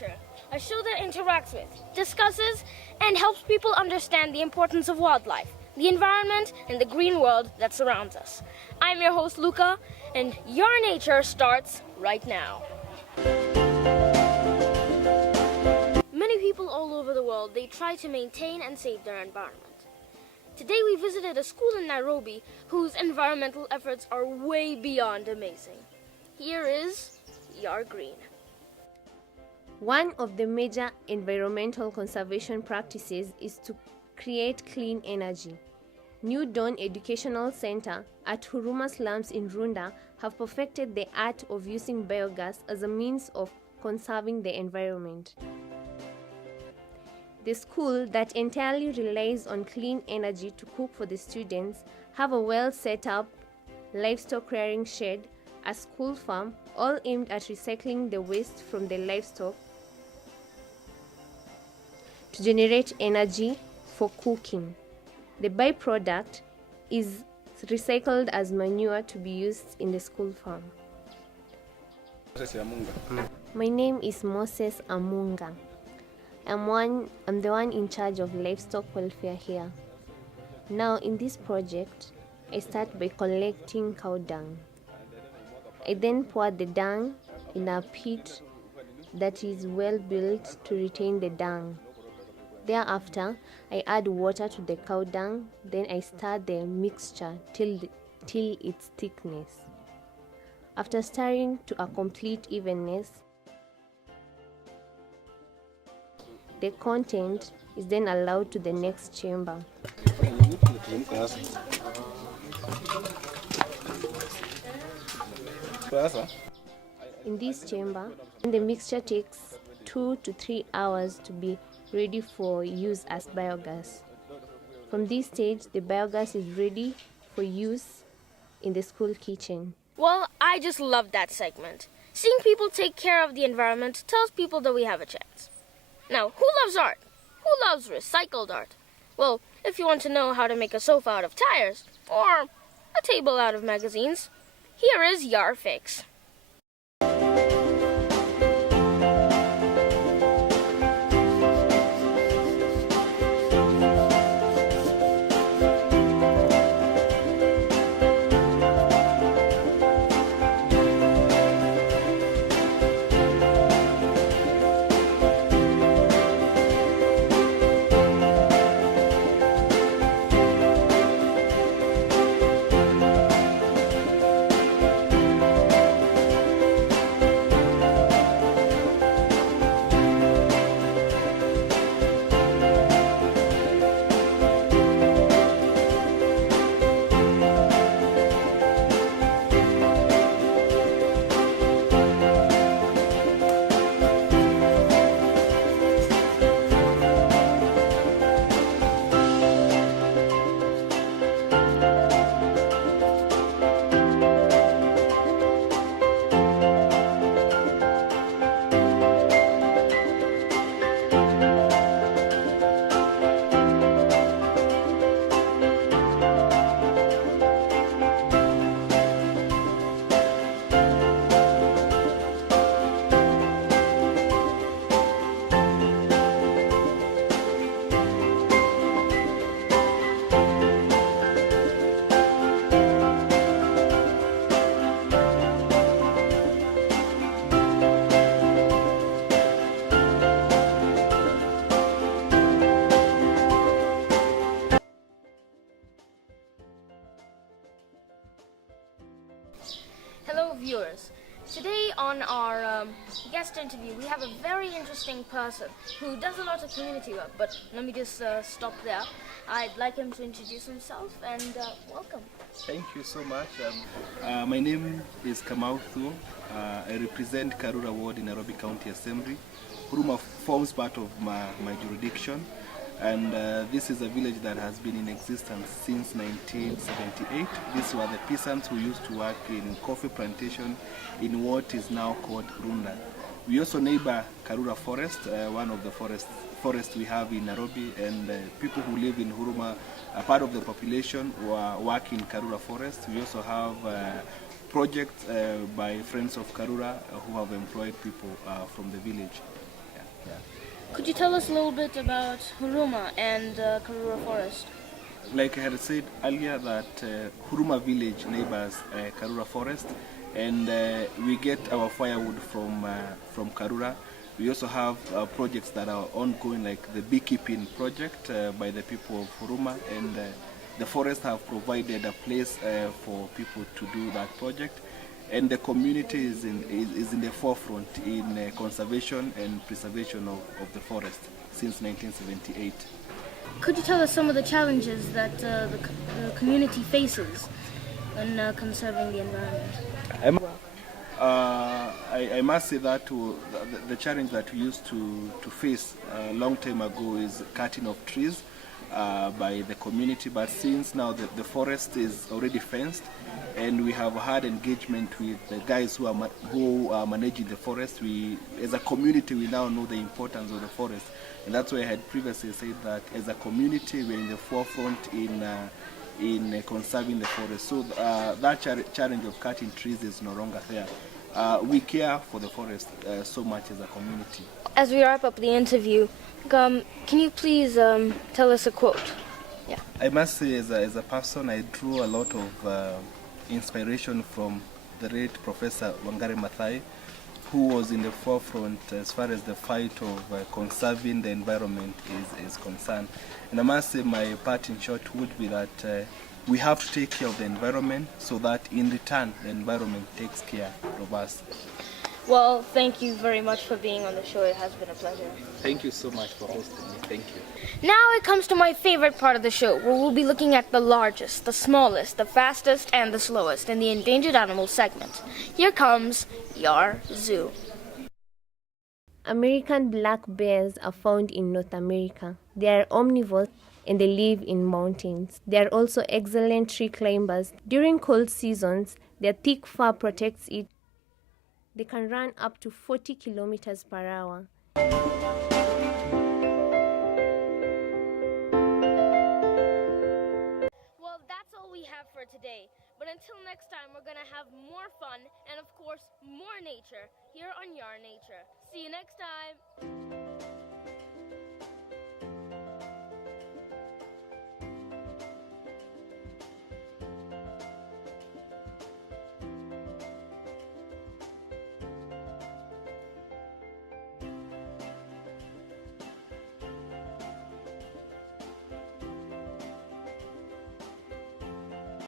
Nature, a show that interacts with, discusses, and helps people understand the importance of wildlife, the environment, and the green world that surrounds us. I'm your host, Luca, and YARH Nature starts right now. Many people all over the world, they try to maintain and save their environment. Today we visited a school in Nairobi whose environmental efforts are way beyond amazing. Here is Yahr Green. One of the major environmental conservation practices is to create clean energy. New Dawn Educational Center at Huruma slums in Runda have perfected the art of using biogas as a means of conserving the environment. The school that entirely relies on clean energy to cook for the students have a well set up livestock rearing shed, a school farm, all aimed at recycling the waste from the livestock to generate energy for cooking. The byproduct is recycled as manure to be used in the school farm. My name is Moses Amunga. I'm the one in charge of livestock welfare here. Now in this project, I start by collecting cow dung. I then pour the dung in a pit that is well built to retain the dung. Thereafter, I add water to the cow dung, then I stir the mixture till its thickness. After stirring to a complete evenness, the content is then allowed to the next chamber. In this chamber, the mixture takes 2 to 3 hours to be ready for use as biogas. From this stage, the biogas is ready for use in the school kitchen. Well, I just love that segment. Seeing people take care of the environment tells people that we have a chance. Now, who loves art? Who loves recycled art? Well, if you want to know how to make a sofa out of tires, or a table out of magazines, here is Yahr Fix. Hello viewers. Today on our guest interview we have a very interesting person who does a lot of community work, but let me just stop there. I'd like him to introduce himself and welcome. Thank you so much. My name is Kamau Thu. I represent Karura Ward in Nairobi County Assembly. Huruma forms part of my jurisdiction, and this is a village that has been in existence since 1978. These were the peasants who used to work in coffee plantation in what is now called Runda. We also neighbor Karura Forest, one of the forests we have in Nairobi, and people who live in Huruma, a part of the population who work in Karura Forest. We also have projects by friends of Karura who have employed people from the village. Yeah. Could you tell us a little bit about Huruma and Karura Forest? Like I had said earlier, that Huruma village neighbors Karura Forest, and we get our firewood from Karura. We also have projects that are ongoing, like the beekeeping project by the people of Huruma, and the forest have provided a place for people to do that project. And the community is in the forefront in conservation and preservation of the forest since 1978. Could you tell us some of the challenges that the community faces in conserving the environment? I must say that the challenge that we used to face a long time ago is cutting of trees by the community, but since now the forest is already fenced, and we have had engagement with the guys who are managing the forest. We, as a community, we now know the importance of the forest, and that's why I had previously said that as a community we're in the forefront in conserving the forest. So that challenge of cutting trees is no longer there. We care for the forest so much as a community. As we wrap up the interview, can you please tell us a quote? Yeah. I must say, as a person, I drew a lot of inspiration from the late Professor Wangari Maathai, who was in the forefront as far as the fight of conserving the environment is concerned. And I must say, my part in short would be that we have to take care of the environment so that in return the environment takes care of us. Well, thank you very much for being on the show. It has been a pleasure. Thank you so much for hosting me. Thank you. Now it comes to my favorite part of the show, where we'll be looking at the largest, the smallest, the fastest, and the slowest in the endangered animals segment. Here comes Yahr Zoo. American black bears are found in North America. They are omnivores and they live in mountains. They are also excellent tree climbers. During cold seasons, their thick fur protects it. They can run up to 40 kilometers per hour. Well, that's all we have for today. But until next time, we're going to have more fun and, of course, more nature here on Yahr Nature. See you next time.